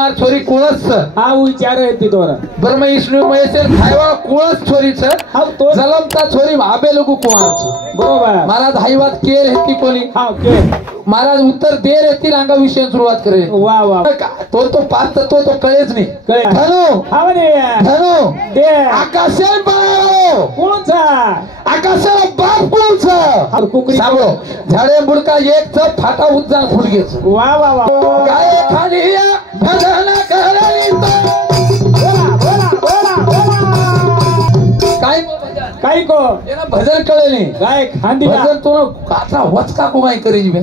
कुमार छोरी कुळस हा विचार येते तोरा बरं विष्णू महेशेल खायवा कुळस छोरीच हा तो जलमता छोरी भाबे लोक कुमारच बरोबर महाराज हाईवात केर हेती कोणी हा के महाराज उत्तर देर येतील अंगा विषय सुरुवात करेल वा वा तो पाच तत्व तो कळेच नाही कळे धनु हा म्हणे धनु दे आकाशेल बाळो कोणचा आकाशाला बाप कोणचा हा कुकरी सांगो झाडे बुडका एक च फाटा उज्जा फुडगेच वा वा वा गाय खाली भजन करायचं बोला बोला बोला काय काही को याला भजन कळले नाही काय खांदी भजन तो काचा वचका को काय करेल बे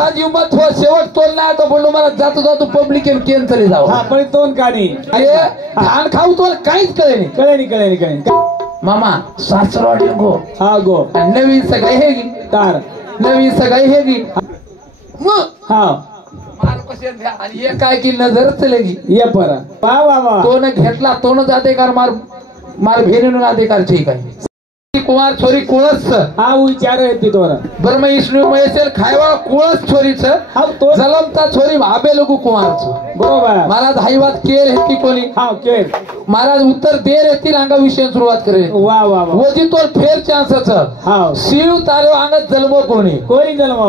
आज युमत हो शेवट तोल नाही तो बोललो मला जातो जातो पब्लिक केन तरी जाऊ हा पण तोन कानी अरे धान खाऊ तो काहीच कळे नाही कळे नाही मामा सासरवाडी गो हा गो नवीन सगाई हेगी तार नवीन सगाई हेगी मग हा मार कसे आणि हे काय की नजर चलेगी ये पर वा वा वा तो न घेतला तो न अधिकार मार मार भेणीनं अधिकार ठीक आहे कुमार छोरी कुळस हा विचार येते तोरा बरं विष्णू महेशेल खायवा कुळस छोरीच हा तो जलमता छोरी भाबे लोक कुमारच बरोबर महाराज हाईवात केर हेती कोणी हा के महाराज उत्तर देर येतील अंगा विषय सुरुवात करेल वा वा वा वजी तो फेर चान्सच हा शिव तारो अंगात जन्म कोणी कोणी जन्म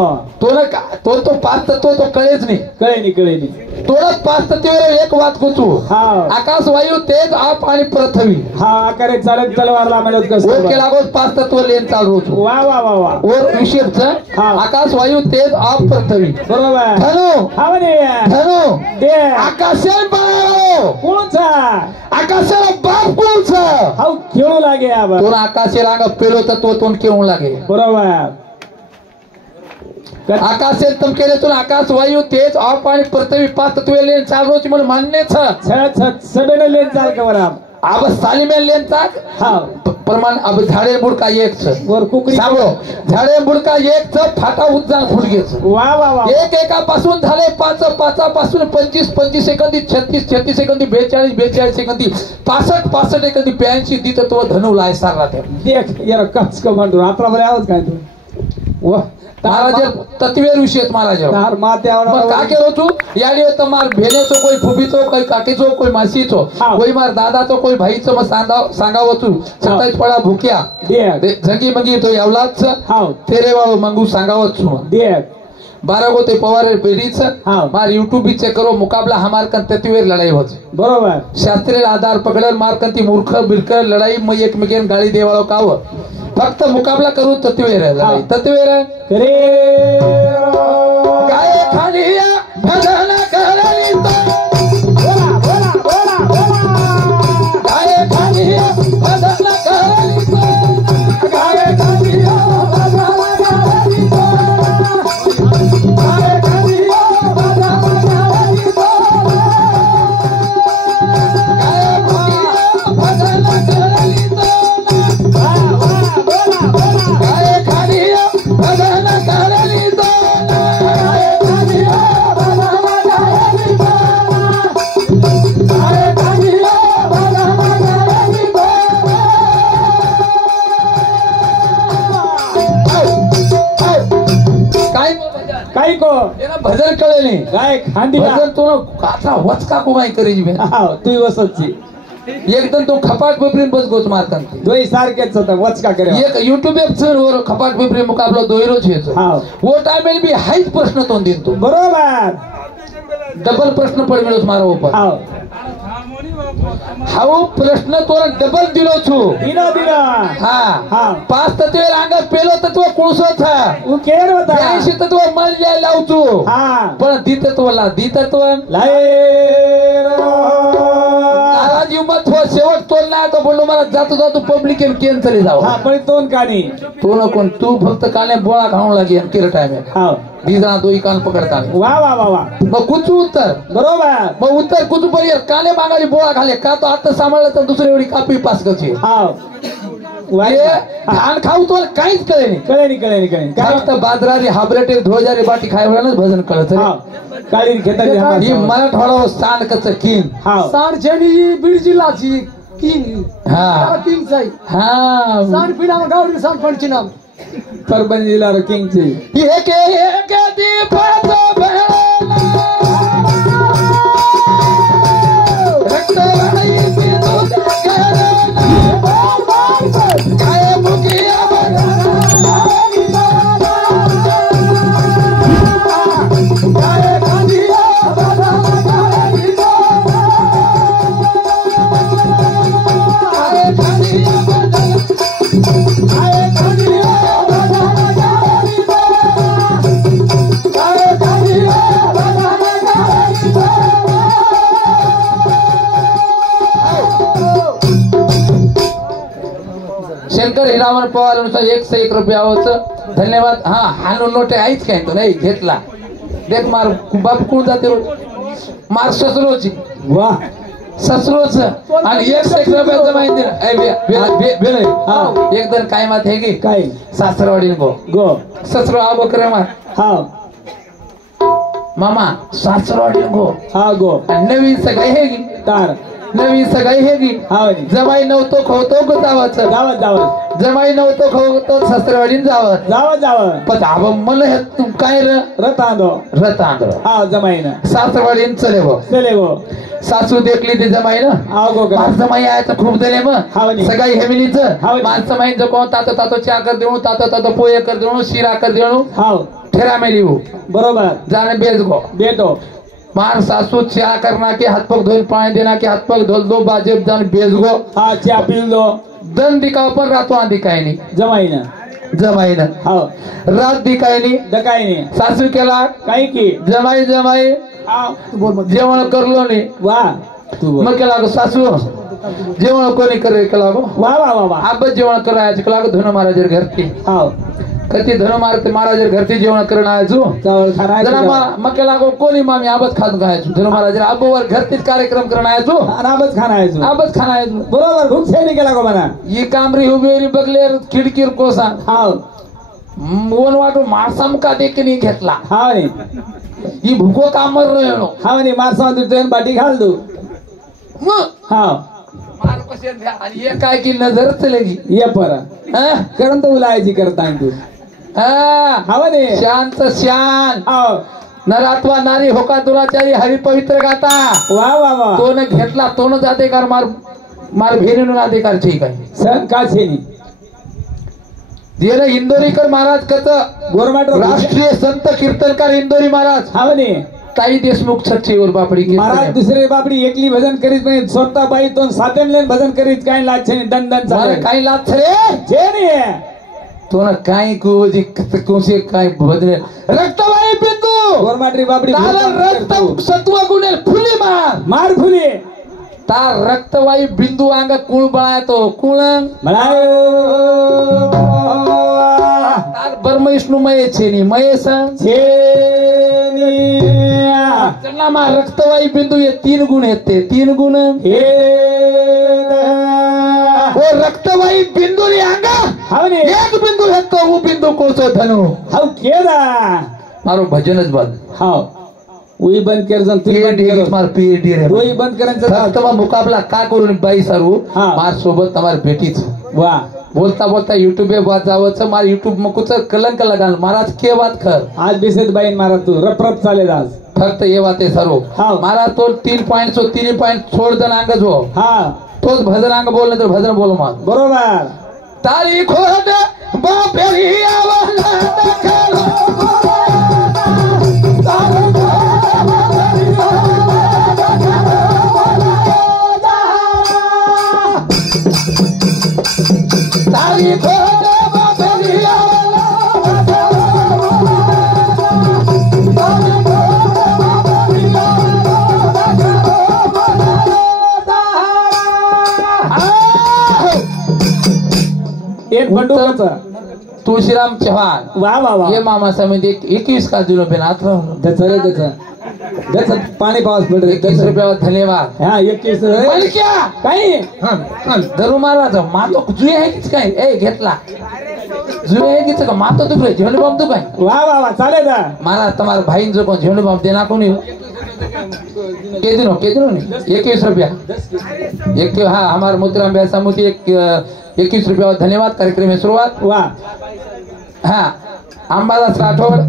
तो पाच तत्व तो कळेच नाही कळे नाही तोडत पाच तत्वेवर एक वाद कुचू हा आकाश वायू तेज आप आणि पृथ्वी हा आकारे चालत तलवारला मिळत कसं ओके लागो पाच तत्व लेन चालू होतो वा वा वा वा और विषयच हा. आकाश वायू तेज आप पृथ्वी बरोबर धनु हा म्हणे धनु दे आकाशाला बाळो कोणचा आकाशाला बाप कोणचा हा खेळू लागे आबा तो आकाशाला अंग पेलो तत्व तो केवून लागे बरोबर आकाशे तुम केले तुला आकाश वायू तेज आप आणि पृथ्वी पाच तत्वे लेन चालू होती मला मान्य सडन लेन चाल का बरं अब सालिमे लेन चाक हा प्रमाण अब झाडे बुडका एक वर कुकरी सांगो झाडे बुडका एक फाटा उज्जा फुडगेच वा वा वा एक एकापासून झाले पाच पाचापासून 25 सेकंदी 36 सेकंदी 42 सेकंदी 65 सेकंदी 82 दी तत्व धनु लाय सारला ते देख यार कच का म्हणतो रात्र बरे आवाज काय तू वा महाराज तत्वेर विषय महाराज तार मात्यावर का केलो तू याडी होता मार भेनेचो कोई फुबीचो कोई काकीचो कोई मासीचो कोई मार दादाचो कोई भाईचो मग सांगावं तू 27 पडा भुक्या जंगी मंगी तो यावलाच तेरे वाळो मंगू सांगावं तू देख 12 गो ते पवार पेढीच मार यूट्यूब भी चेक करो मुकाबला हमार कन तत्वेर लड़ाई होत बरोबर शास्त्रीय आधार पकडल मार कंती मूर्ख बिरकर लड़ाई मग एकमेकांना गाळी देवाळो काव फक्त मुकाबला करू तत्वेर लढाई तत्वेर करे गाय खाली भजन करायचं बोला बोला बोला बोला गाय खाली भजन करायचं गाय खाली भजन करायचं गाय खाली भजन करायचं गाय खाली भजन करायचं गाय खाली भजन करायचं काही को याला भजन कळे नाही काय खांदी भजन तो काचा वचका को काय करेल बे तू वसतची एकदम तो खपाट पेपरीन बस गोच मारता दोई सारखेच होता वचका करे एक यूट्यूब वर खपाट पेपरी मुकाबला दोयरो छे वो टाइम में भी हाईट प्रश्न तो दिन तो बरोबर डबल प्रश्न पड़ गयो मारो ऊपर हाउ प्रश्न तो डबल दिलो छु दिनो हां पाच तत्व अंगात पेलो तत्व कुळसो था उ केर होता 80 तत्व मन जाय लावचू हां पण दी तत्व लाय महाराज युमत हो शेवट तोल नाही तो बोललो मला जातो पब्लिक केन चले जाऊ हा पण तोन कानी तू न कोण तू फक्त काने बोळा खाऊन लागे केर टाइम हां दीजना दोई कान पकडता वा वा वा वा मग कुचू उत्तर बरोबर मग उत्तर कुचू पर्यंत काने मागाली बोळा खाले का तो आता सांभाळलं तर दुसरी एवढी कापी पास करची हां धान खाऊ तो काहीच कळे नाही काय बाजरारी हाबरेटे धोजारी बाटी खायवल्यानंच भजन कळत काळी घेतली ही मराठवाडा स्थान कच किंग सार जणी बीड जिल्ह्याची किंग हा किंग साई हा सार पिढा गावडी सार पंच नाम परभणी जिल्हा किंगची एक दीपाचं जेवण पवारानुसार 101 रुपया होतं. धन्यवाद. हा हाणून नोटे आहेच काय तो नाही घेतला देख मार बाप कोण जाते मार ससरोची वा ससरोच आणि 101 रुपयाचं माहिती ना एकदम काय मात हे गे काय सासरवाडी गो ससरो आगो करे मार हा मामा सासरवाडी गो हा गो नवीन सगाई हे गी तार नवीन सगाई हे गी हा जमाई नव्हतो खवतो गो जावाचं जावं जमाई नव्हतो खवतो सासरवाडीन जावं पण आबा मला हे तू काय रत आंधळ हा जमाईन सासरवाडीन चले गो सासू देखली ते जमाई ना जमाई आहे तर खूप जणे मग सगळी हेमिलीच माणसं माहीत कोण तातो तातो चहा कर देऊ तातो पोहे कर देऊ शिरा कर देऊ ठेरा मेली बरोबर जाने बेच गो बेटो मार सासू चहा करना के हाथ पग धोल पानी देना के हाथ पग धोल दो बाजेब जान बेच गो हा चहा पिल दो दन दिखाव पर रातो आधी काय नाही जमाई ना रात दिखाय नाही सासू केला काही की जमाई जेवण करलो नाही वा मग केला सासू जेवण कोणी करे केला गो वा वा वा आबच जेवण करायचं केला गो धनु महाराज घरती कधी धनु महाराज घरती जेवण करण्याचो मग केला गो कोणी मामी आबच खात खायचो धनु महाराज आबोवर घरतीच कार्यक्रम करण्याचो आबच खाणायचो बरोबर भूक से केला गो म्हणा ही कामरी हुबेरी बगलेर खिडकीर कोसा मोन वाटो मारसा मुका देखील घेतला ही भूको कामर येणो मारसा बाटी घाल दू मार कसे आणि हे काय की नजर चलेगी ये पर करंत उलायची करता तू शांत शान नरात्वा नारी होका दुराचारी हरि पवित्र गाता वा वा वा तो न घेतला तो न अधिकार मार भेरीन अधिकार ठीक आहे सण का छेनी जे इंदोरीकर महाराज कच गोरमाट राष्ट्रीय संत कीर्तनकार इंदोरी महाराज ताई देशमुख सच्चीवर बापडी महाराज दुसरे बापडी एकली भजन करीत नाही स्वतः बाई तो सातेन भजन करीत काही लाच छे दन काही लाच रे छे तो ना काही कोजी कोसे काय भजन रक्तवाई बिंदू गोरमाटरी बापडी रक्त सत्व गुणेल फुली मार फुली तार रक्तवायू बिंदू अंग कुळ बळाय तो कुळ तार ब्रह्मविष्णू महेश छेनी महेश चला रक्तवायू बिंदू ये 3 गुण येते 3 गुण वो रक्तवायू बिंदू अंग एक बिंदू येतो वो बिंदू कोसो धनु मारो भजनच बंद वही बंद कर मार पीएडी रे वही बंद करायचं मुकाबला का करून बाई सारू मार सोबत तुम्हारे बेटीच वा बोलता युट्यूब बात जावचं मार युट्यूब मकुच कलंक लगाल महाराज के बात खर आज बिसेत बाईन मारा तू रप चालेल आज फक्त ये बात आहे सर्व मारा तो 3 पॉइंट छोड़ दन अंग जो तोच भजन अंग बोल तर भजन बोल मग बरोबर तारी खोद बापेरी एक बंडू तुळशीराम चव्हाण वा वा वा ये मामा समिती 21 का दिलो बेनाथ त्याच पाणी पाऊस पडले 21 रुपयावर धन्यवाद 21 काही धरू महाराज मातो जुए आहे किच काय ए घेतला जुए आहे किच का मातो तुकडे झेंडू बॉम्ब तू काय वा वा वा चालेल महाराज तुम्हारा भाई जो कोण झेंडू बॉम्ब देना कोणी के दिनो नहीं 21 रुपया एक हमारे मोतीराम ब्याह समिति 21 रुपया धन्यवाद कार्यक्रम में शुरुआत हाँ अंबादास राठौड़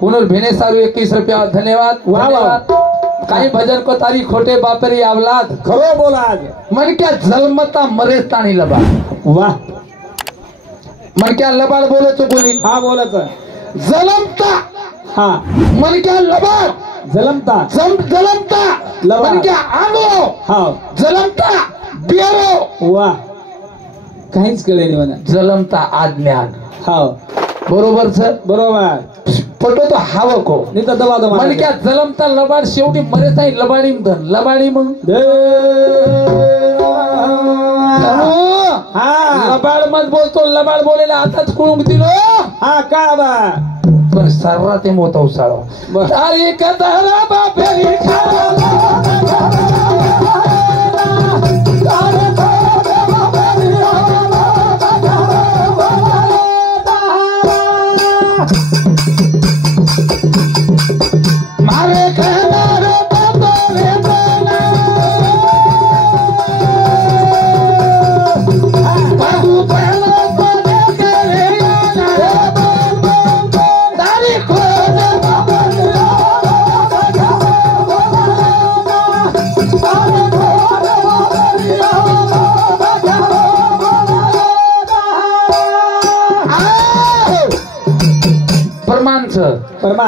पुनर भेने सारू 21 रुपया धन्यवाद काही भजन को तारी खोटे बापरी अवलाद खरो बोला मन क्या जलमता मरे ताणी लबा वाह मन क्या लबाड बोलो तो कोणी बोलत जलमता मन क्या लबाड जलमता मन क्या आंगो जलमता बियारो वाह काहीच कळे नाही म्हणा जलमता आज्ञान बरोबर सर बरोबर पटो तो हाव को नाही तर दबा दबा मन क्या जलमता लबाड शेवटी मरे ताई लबाडी मग हा लबाड मत बोलतो लबाड बोलेला आताच कुळून दिलो हा का बा पण सर्रा ते मोता उसाळो तारी कथारा बापेरी मारे कहणार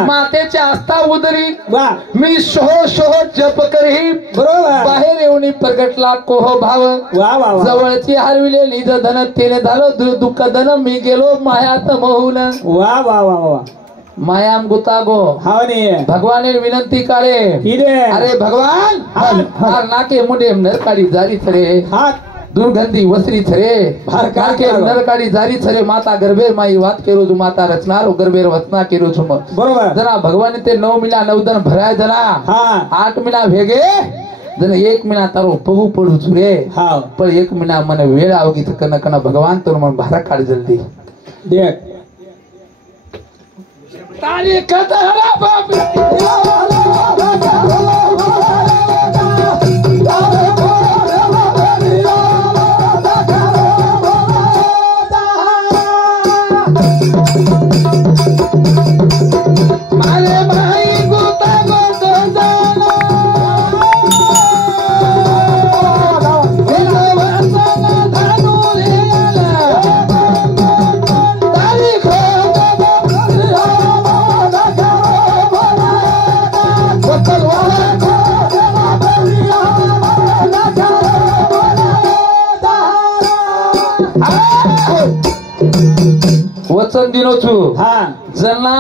मातेच्या आस्था उदरी वा मी सोहो सोहो जप करी बरोबर बाहेर येऊन प्रगटला कोह भाव वा वा वा जवळची हरविले निज धन तेने झालो दुःख धन मी गेलो मायात मोहून वा वा वा वा मायाम गुतागो हावनी भगवाने विनंती काळे हिरे अरे भगवान हार नाके मुंडे नरकाडी जारी थरे हा दुर्गंधी वसरी थरे नाके नरकाडी जारी थरे माता गर्भेर माई वात केरो तू माता रचनारो गर्भेर वचना केरो छुम बरोबर जना भगवान ते 9 मिला 9 दन भराय जना हा 8 मिला भेगे जन 1 मिला तारो पगू पडू छुरे हा पण 1 मिला मन वेळ आवगी त कन कन भगवान तो मन भारा काढ जल्दी देख तारी कथारा बाप वचन दिनो छु हा जना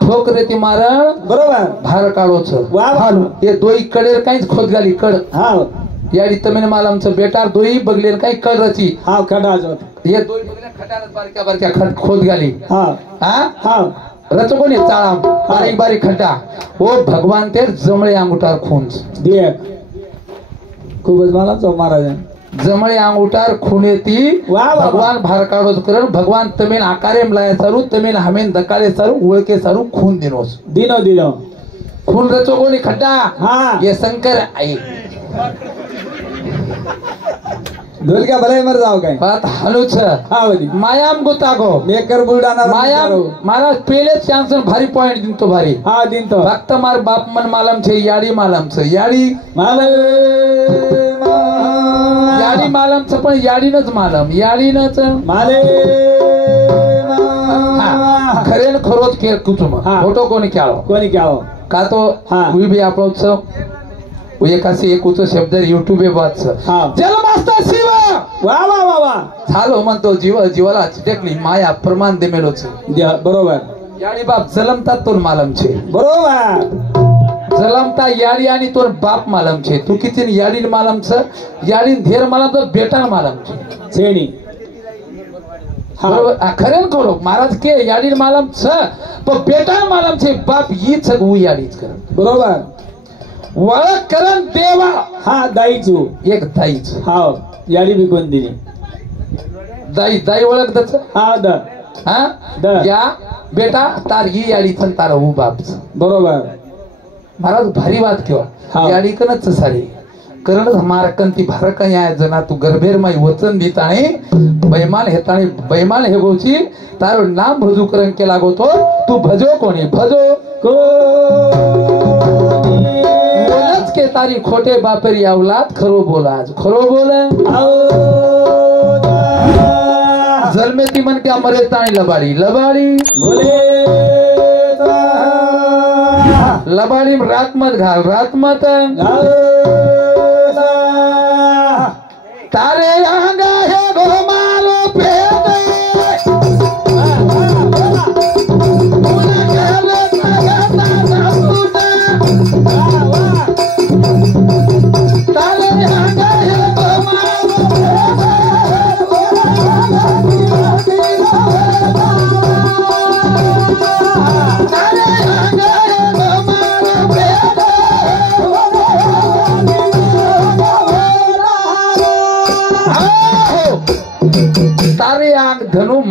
ठोकरे ती मारण बरोबर भार काढो छ वा वा हे दोई कडेर काहीच खोद घाली कड हा याडी तमेने मालमचं बेटार दोई बगलेर काही कड रची हा खडाजो हे दोई बगले खटारत बारक्या बारक्या खड खोद घाली हा हा हा रचो कोणी चाळा बारीक बारीक खड्डा ओ भगवान ते जमळे अंगुटार खूंच देख खूपच मला चो महाराज जमळे अंगुटार खून येती वा वा भगवान भार काढोच करण भगवान तमेन आकारेम लाय सारू तमेन हमेन दकाळे सारू ओळखे सारू खून दिनोस दिनो दिनो खून रचो कोणी खड्डा हा ये शंकर आई ढोलक्या भले मर जाओ काय बात हनुच हा वदी मायाम गुतागो मेकर बुलडाना मायाम महाराज पहिले चान्सन भारी पॉइंट दिन तो भारी हा दिन तो भक्त मार बाप मन मालम छे याडी मालम छे याडी याडी मालम छे पण याडीनच मालम याडीनच माले खरेन खरोच के कुटुंब फोटो कोणी केलो कोणी केलो का तो वी बी आपलो उत्सव एकाशी एक उच्च शब्द युट्यूब वाच जन्मास्ता शिव वा वा वा वा झालो म्हणतो जीव जीवाला चिटकली माया प्रमाण देमेलोच बरोबर याडी बाप जलमता तोर मालम छे बरोबर जलमता याडी आणि तोर बाप मालम छे तू किती याडी मालम छ याडी धेर मालम तो बेटा मालम छे छेणी बरोबर खरेन करो महाराज के याडी मालम छ पण बेटा मालम छे बाप ही छगू याडीच कर बरोबर वळख करण देवा हा दाईचू एक दाईच हा याडी बी कोण दिली दाई दाई ओळख दच हा द हा या बेटा तार ही याडी पण तार हो बापच बरोबर महाराज भारी बात किंवा याडी कनच सारी करण हमारा कंती भार का या जना तू गर्भेर माई वचन देताणे बैमान हेताणे बैमान हे गोची तारो नाम भजू करण के लागो तो तू भजो कोणी भजो को के तारी खोटे बापेरी औलाद खरो बोलाज खरो बोले जल में ती मन क्या मरे ताणी लबाड़ी लबाड़ी बोले लबाड़ी में रात मत घाल रात मत तारे आंगा है गोमालो पेटे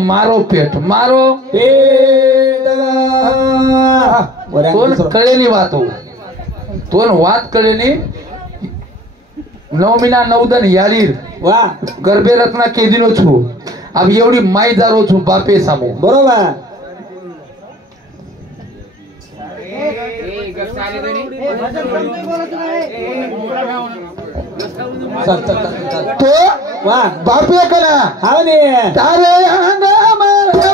मारो पेट तोन कळेनी वातो तोन वात कळेनी 9 મહિના 9 દન યાલીર વાહ ગરબે રત્ના કેદીનો છું अब एवढी माई जारो છું બાપે સામો बरोबर तो वाह बापे करा हाव ने तारे अंगाम मारो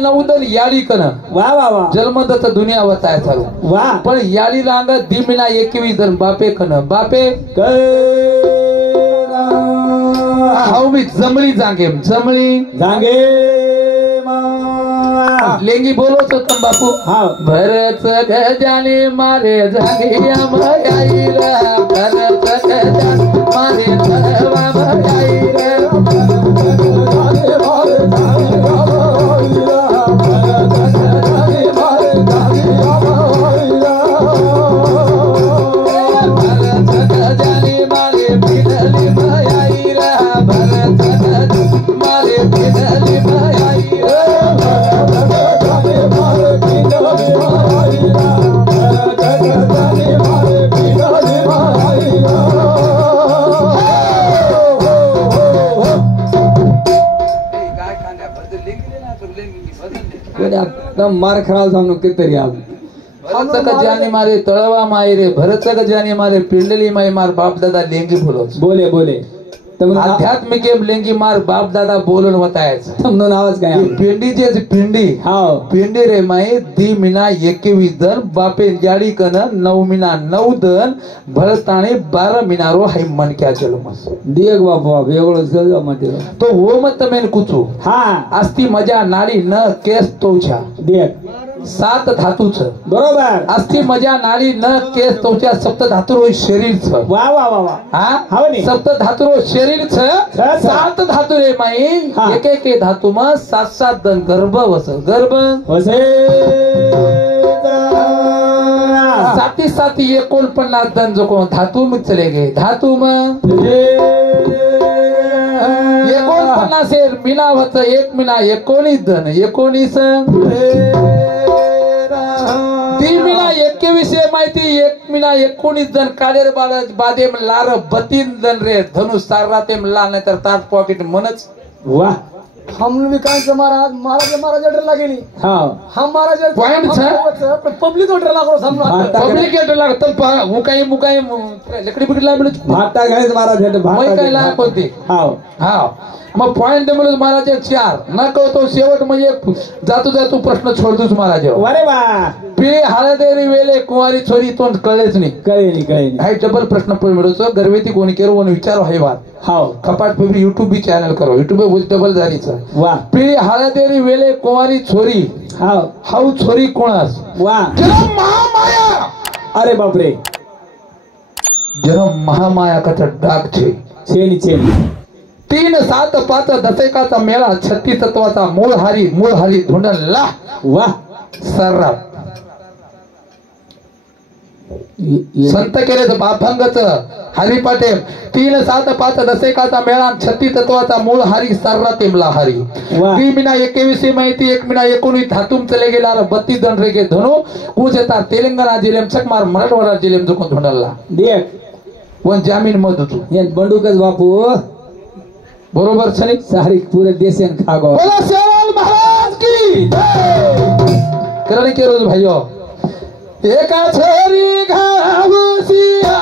नवदल याली कन वाह वाह वाह जन्मदत्त दुनिया वताय चालू वाह पण याली लांग 21 दन बापे कन बापे हाव मी जमळी जांगे लेंगी बोलो तो कम बापू हाव भरत गजाने मारे जांगिया मयाईला भरत गजाने मारे धरवा मयाईला मार खराब जाऊन कितीतरी भरत गजाने मारे तळवा माय रे भरत गजाने मारे पिंडली माय मार बाप दादा लेंगी बोले बोले आध्यात्मिक लेंगी मार बाप दादा बोलून होतायच समजून आवाज काय पिंडी जे पिंडी हाव पिंडी रे माय 2 મહિના 21 દન बापे जाडी कन 9 મહિના 9 દન भरताने 12 મહિના रो हाय मन क्या चलो मस देख बापा वेगळो सगळं मध्ये तो हो मत मेन कुचू हा अस्ति मजा नाडी न केस तोछा देख 7 धातू छ बरोबर अस्ति मजा नाडी न केस तोछा सप्त धातु रो शरीर छ वाह वाह वाह हा हाव नी सप्त धातु रो शरीर छ 7 धातु रे माई एक एक धातु में 7 दन गर्भ गर्भ वसे साथी 49 दन जो को धातु में चले गए धातु में 49 से मीना होत 1 મહિના 19 दन 19 3 મહિના 21 माहिती 1 મહિના 19 दन काडेर बादेम लार 32 दन रे धनु सारातेम ला नाही तर ताट पॉकेट मनच वाह हम विकास महाराज डर लागेली हाँ हम महाराज पॉइंट छ पब्लिक डर लागो सामना पब्लिक डर लाग तम मुकाई लकडी बिकडी ला मिळत भाटा घ्यायच महाराज हे भाटा काय ला कोणती हाव हाव मग पॉइंट म्हणून महाराज 4 न कळतो शेवट म्हणजे जातो प्रश्न छोडतोच महाराज अरे वा पिळे हळदेरी वेले कुवारी छोरी तोंड कळेच नाही कळेली हाय डबल प्रश्न पण मिळतो गर्भवती कोणी केरो कोणी विचारो हाय बात हाव कपाट फेवरी YouTube भी चॅनल करो YouTube पे डबल जारीच वाह पिळे हळदेरी वेले कुवारी छोरी हाव हाऊ छोरी कोणास वाह जन्म महामाया अरे बाप रे जन्म महामाया का डाक छे छेनी 3 7 5 दशकाचा मेळा 36 तत्वाचा मूळ हारी धुंडला वाह सर्रा संत केले बाफंगच हरिपाटे 3 7 5 दशकाचा मेळा 36 तत्वाचा मूळ हारी सर्रा तेमला हारी 3 મહિના 21 माहिती 1 મહિના 19 धातुम चले गेला 32 दन रे गे धनु कुजता तेलंगाना जिल्ह्याम चकमार मराठवाडा जिल्ह्याम जो धुंडला देख वन जामीन मधुचू हे बंडूकच बापू बरोबर छे सारी पूरे देशन खागो बोला सेवाल महाराज की करण के रोज भाइयों एका छोरी घावसिया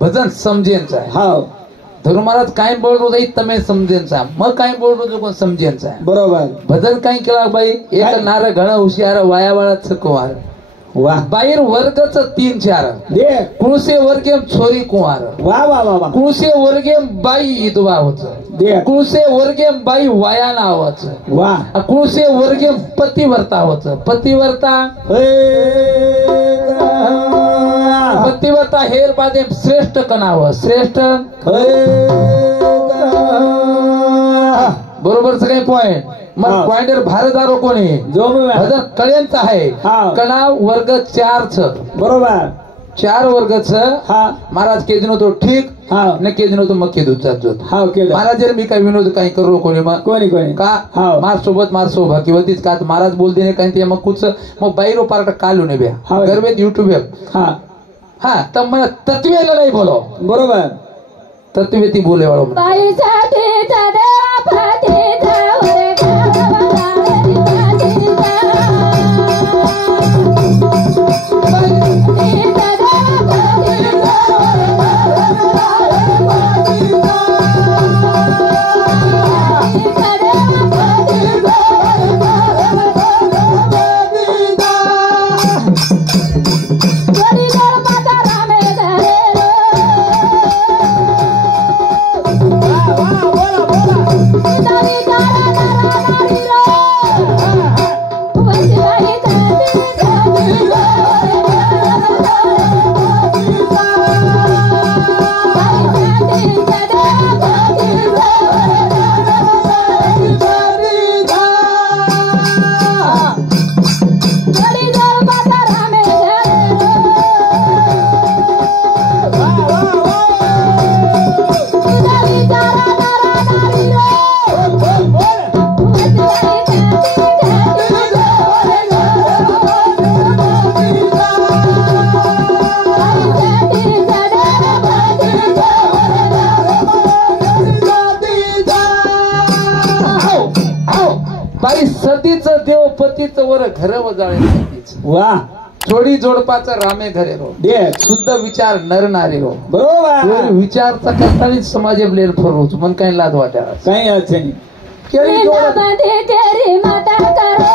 ભજન સમજેન છે હા ધર્મ મહારાજ કાંઈ બોલવું તો તમે સમજેન છે મ કાંઈ બોલવું તો કોઈ સમજેન છે બરોબર ભજન કાંઈ કેલા ભાઈ એક નારે ઘણા હોશિયાર વાયા વાળા છે કુંવાર વાહ બાઈર વર્ગ છે 3-4 દે કુણસે વર્ગે છોરી કુંવાર વાહ વાહ વાહ કુણસે વર્ગે બાઈ ઈદવા હોત દે કુણસે વર્ગે બાઈ વાયાના હોત વાહ કુણસે વર્ગે પતિવર્તા હોત પતિવર્તા પતિવર્તા हेर बादे श्रेष्ठ कनाव श्रेष्ठ बरोबर सगळे पॉइंट मग पॉइंटर भारतारो कोणी जो भजन कळ्यांचा आहे कणाव वर्ग 4 छ बरोबर 4 वर्ग छ हा महाराज केजनो तो ठीक हा ने केजनो तो मग केदू जात हा केलं महाराज जर मी काही विनोद काही करू कोणी मग कोणी का मार सोबत मार सौभाग्यवतीच का महाराज बोलते ने काही ते मग कुछ मग बाईरो पार्ट कालू ने ब्या गरवेत युट्यूब हा हा तर मला तत्वेला नाही बोलो बरोबर तत्वे ती बोले वाळो सतीचं देव पतीचं वर घर वजाळे वाह जोडी जोडपाचं रामे घरे रो दे शुद्ध विचार नर नारी रो बरोबर विचारचा करताना समाज ब्लेर फरोच मन काही लाद वाट्या काही अडचणी केरी जोड केरी माता करो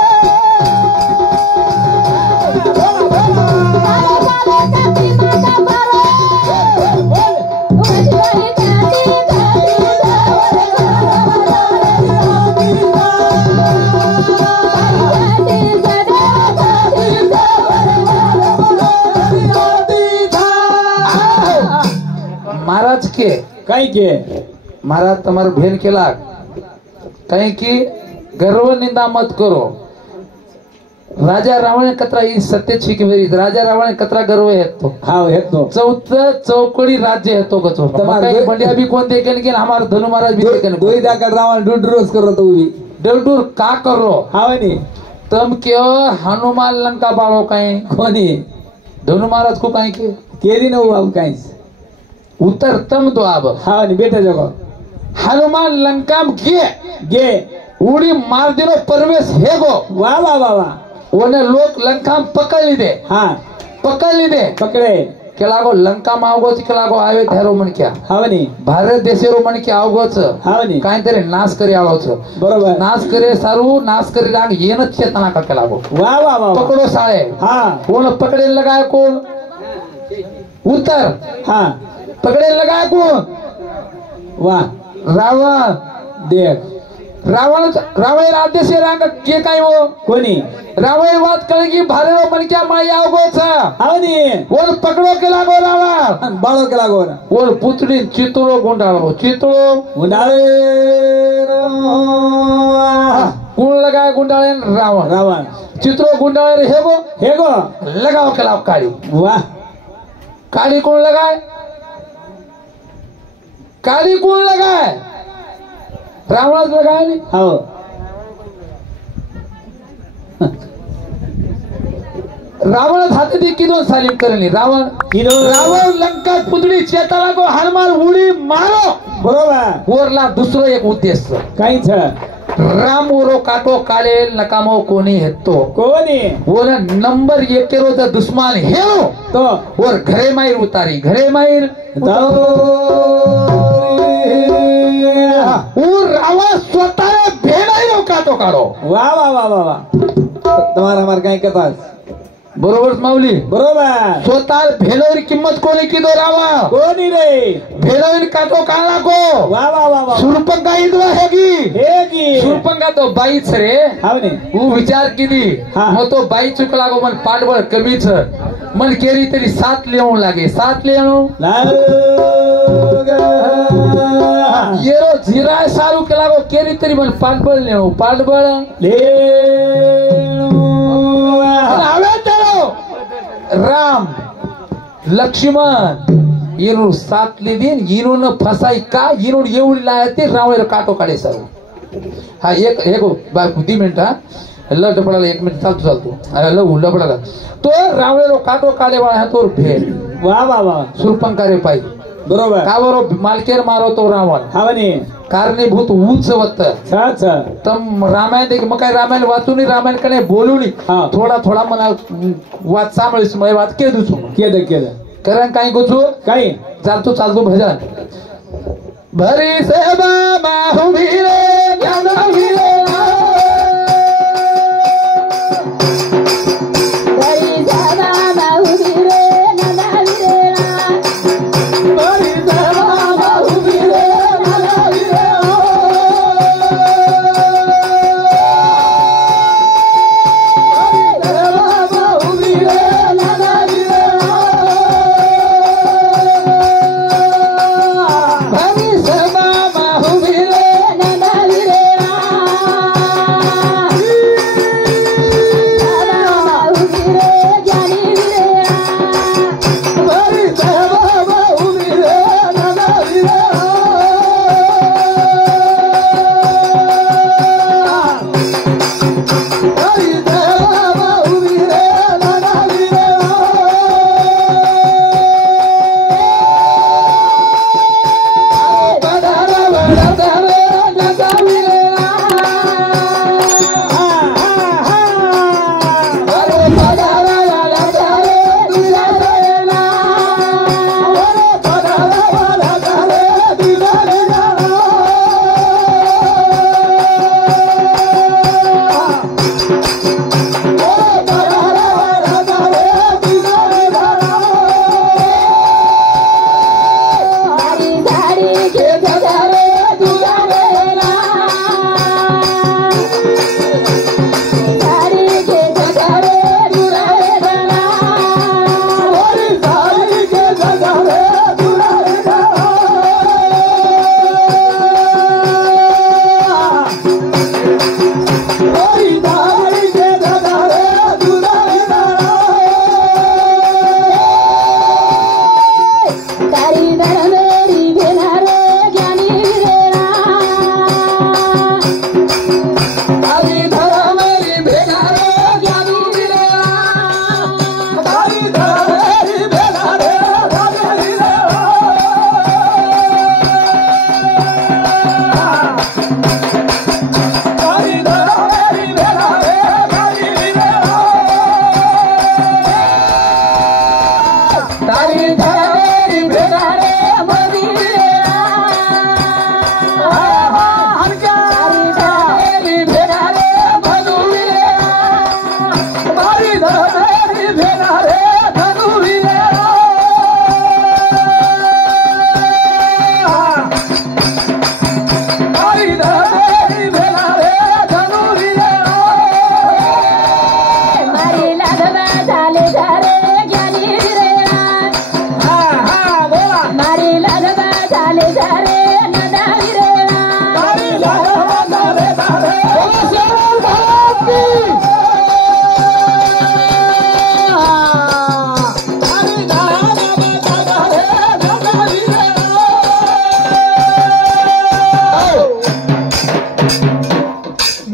महाराज के काही के महाराज तुम्हारा भेन केला कहीं की गर्व निंदा मत करो राजा रावण कतरा ही सत्तेची किमेरी राजा रावण कतरा गर्व येतो हा येतो चौकडी राज्य येतो गचो તમારે बंडिया भी कोण देखेन कि हमार धनु महाराज भी देखेन दोई दाखल रावण डुडरोस करो तो भी डलडूर का करो हावे नी तम क्यों हनुमान लंका बाळो कहीं कोणी धनु महाराज को कहीं के केदी न अब काई उत्तर तम दो अब हावे नी बेटा जगो हनुमान लंका में गे उड़ी मार दिनो परमेश हेगो वाह वाह वाह वाह ओने लोग लंका में पकड़ ली दे हाँ पकड़ ली दे पकड़े केलागो लंका में आवगो केलागो आवे धारो मन क्या हावे नी भारत देशेरो मन क्या आवगोच हावे नी काहीतरी नाश करी आलो छ बरोबर नाश करे सारू नाश करी राग येन चेतना का केलागो वाह वाह वाह पकड़ो साळे हाँ कोण पकड़े लगाए कोण उत्तर हाँ पकड़े लगाए कोण वाह रावण देख रावण रावण राज्य से राग के काय वो कोणी रावण बात करेगी भारे मन क्या माई आवगो छ हावे नी वो पकड़ो के लागो रावण बाळो केला गोर वो पुतड़ी चितळो गुंडाळो चितळो उंडाळे कोण लगाए गुंडाळे रावण रावण चितळो गुंडाळे हेगो हेगो लगाओ के लाव काली वाह काली कौन लगाए काली कौन लगाए रावण लगाए नहीं हाव रावण हाते दी किदो सालीम करेली रावण रावण लंका पुतळी चेताला को हनुमान उडी मारो बरोबर वरला दुसरो एक उद्देश काही छ राम ओरो काटो काले नकामो कोणी हेतो कोणी ओला नंबर 1 केरो द दुश्मन हेरो तो और घरे माईर उतारी घरे माईर रावण स्वतः भेडाई काटो काढो वाह वाह वाह वाह वाह तुम्हारा हमार काय कथा बरोबर माऊली बरोबर स्वतः भेलोरी किंमत कोणी की दो रावण कोणी रे भेलोरी काटो काढला को वाह वाह वाह वाह सुरपंगा इदवा हेगी हेगी सुरपंगा तो बाईच रे हाव नी वो विचार किदी हाँ. मग तो बाई चुकला गो मन पाठबळ कमीच मन केरी तरी 7 लेवून लागे 7 लेवून येरो जिरा सारू केला गो केरी तरी मन पाठबळ लेवू पाठबळ हवे चलो राम लक्ष्मण येरू 7 ली दिन येरून फसाई का येरून एवढी लायते रावण काटो काढे सर्व हा एक बाय 2 मिनिट हा ल डपडाला 1 मिनिट चालतो ल डपडाला तो रावळेलो काटो काढे वाळा तो भेल वाह वाह वाह सुरपंकारे पाई बरोबर का बरो मालकेर मारो तो रावण हाव नी कारणीभूत ऊच वत अच्छा तम रामायण देख मग काय रामायण वाचून रामायण कडे बोलूनी हा. थोडा मला वाच सांभाळीस मग वाच के दुसू केलं कारण काही गोचू काही चालतो भजन भरी से बाबा हुभी रे ज्ञान हुभी रे घरी जावा बाहुली रे नंदावी रे भरी से बाबा हुभी रे ज्ञान हुभी रे नंदावी रे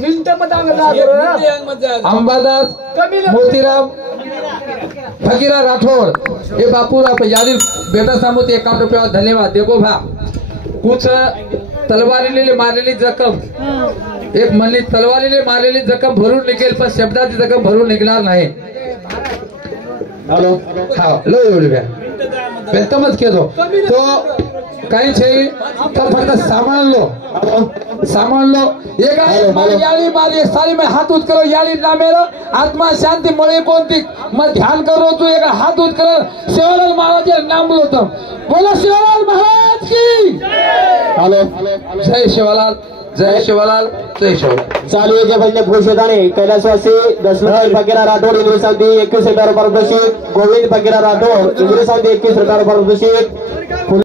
मिनट मत अंबादास मोतीराम फकीरा राठौर ये बापू यादी बेटा सामूत 51 रुपया धन्यवाद। देखो भा कुछ तलवारीने मारलेली जखम एक म्हणली तलवारीने मारलेली जखम भरून निघेल पण शब्दाची जखम भरून निघणार नाही। हॅलो हा लो एवढी बॅ बेतमच केलो तो काही छे तर फक्त सामान लो एक याली मारी सारी में हाथ उठ करो याली ना मेरा आत्मा शांति मळे कोणती मैं ध्यान करो तू एक हाथ उठ कर शिवलाल महाराज नाम लो तुम बोलो शिवलाल महाराज की हॅलो जय शिवलाल जय शिवलाल जय शिवलाल। चालू आहे भजन घोषिताने कैलासवासी दशरथ फकीरा राठोड इंग्रज 21 रुपये पारितोषिक गोविंद फकीरा राठोड इंग्रज 21 रुपये पारितोषिक।